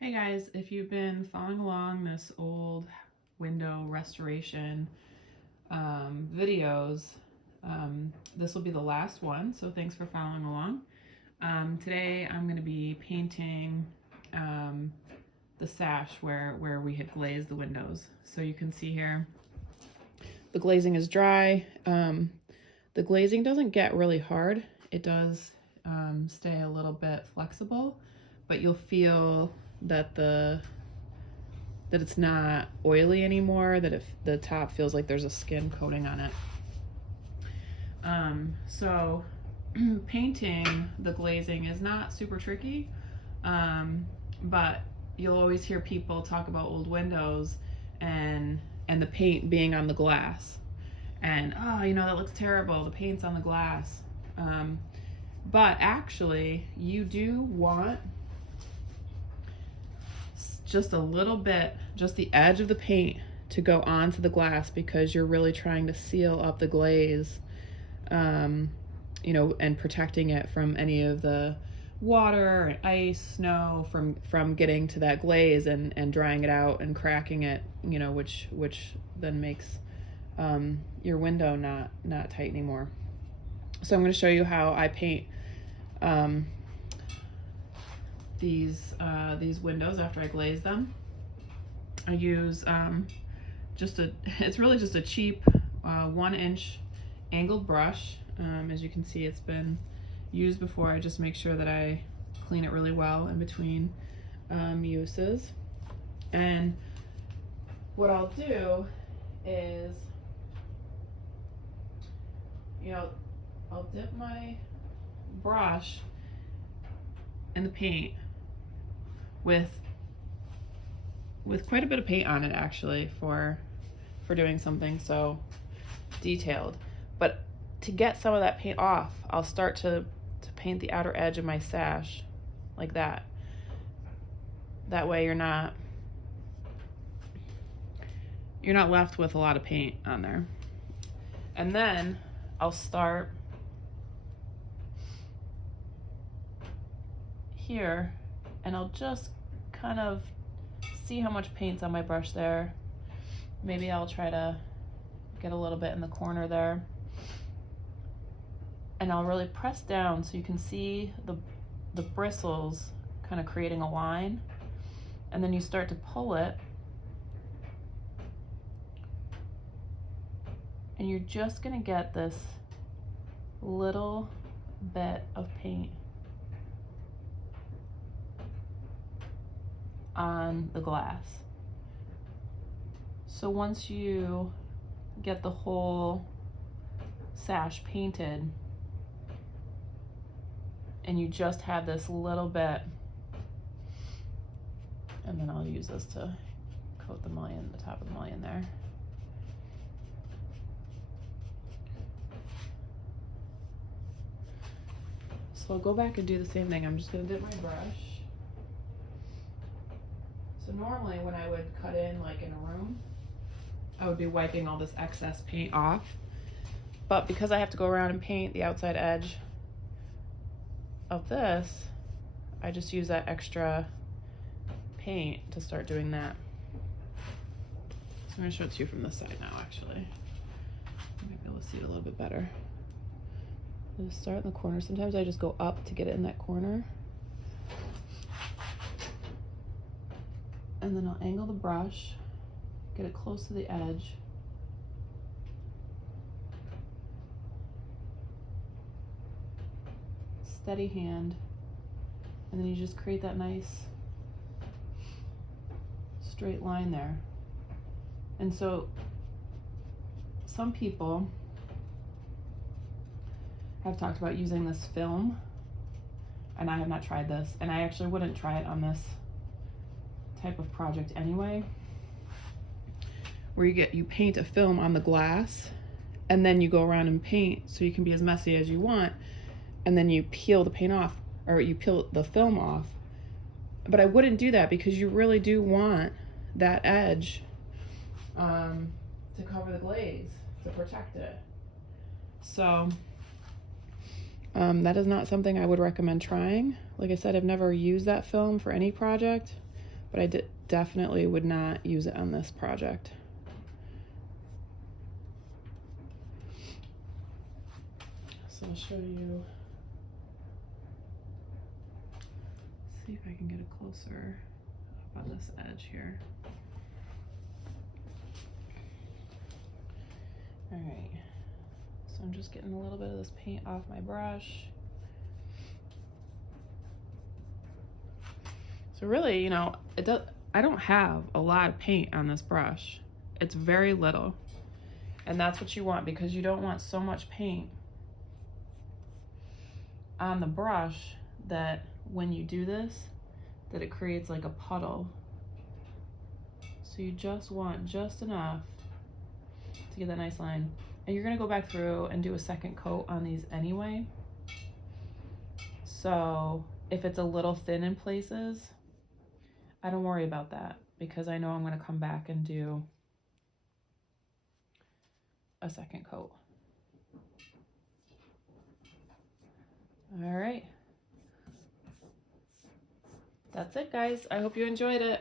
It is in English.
Hey guys, if you've been following along this old window restoration videos, this will be the last one, so thanks for following along. Today I'm going to be painting the sash where we had glazed the windows. So you can see here the glazing is dry. The glazing doesn't get really hard. It does stay a little bit flexible, but you'll feel that it's not oily anymore, that if the top feels like there's a skin coating on it. So painting the glazing is not super tricky, but you'll always hear people talk about old windows and the paint being on the glass, and oh, you know, that looks terrible, the paint's on the glass. But actually you do want just a little bit, just the edge of the paint to go onto the glass, because you're really trying to seal up the glaze, you know, and protecting it from any of the water, ice, snow from getting to that glaze and drying it out and cracking it, you know, which then makes your window not tight anymore. So I'm going to show you how I paint these windows after I glaze them. I use it's really just a cheap 1-inch angled brush. As you can see, it's been used before. I just make sure that I clean it really well in between uses. And what I'll do is, you know, I'll dip my brush in the paint with quite a bit of paint on it, actually, for doing something so detailed. But to get some of that paint off, I'll start to paint the outer edge of my sash like that. That way you're not left with a lot of paint on there. And then I'll start here, and I'll just kind of see how much paint's on my brush there. Maybe I'll try to get a little bit in the corner there, and I'll really press down so you can see the bristles kind of creating a line, and then you start to pull it, and you're just gonna get this little bit of paint on the glass. So once you get the whole sash painted and you just have this little bit, and then I'll use this to coat the mullion, the top of the mullion there. So I'll go back and do the same thing. I'm just gonna dip my brush. So normally when I would cut in, like in a room, I would be wiping all this excess paint off. But because I have to go around and paint the outside edge of this, I just use that extra paint to start doing that. So I'm gonna show it to you from this side now, actually. You might be able to see it a little bit better. I'll just start in the corner. Sometimes I just go up to get it in that corner. And then I'll angle the brush, get it close to the edge. Steady hand. And then you just create that nice straight line there. And so some people have talked about using this film, and I have not tried this, and I actually wouldn't try it on this type of project anyway, where you paint a film on the glass and then you go around and paint so you can be as messy as you want, and then you peel the paint off, or you peel the film off. But I wouldn't do that, because you really do want that edge to cover the glaze, to protect it. So that is not something I would recommend trying. Like I said, I've never used that film for any project. but I definitely would not use it on this project. So I'll show you, see if I can get it closer up on this edge here. All right, so I'm just getting a little bit of this paint off my brush. So really, you know, I don't have a lot of paint on this brush. It's very little. And that's what you want, because you don't want so much paint on the brush that when you do this, that it creates like a puddle. So you just want just enough to get that nice line. And you're gonna go back through and do a second coat on these anyway. So if it's a little thin in places, I don't worry about that, because I know I'm gonna come back and do a second coat. All right. That's it, guys. I hope you enjoyed it.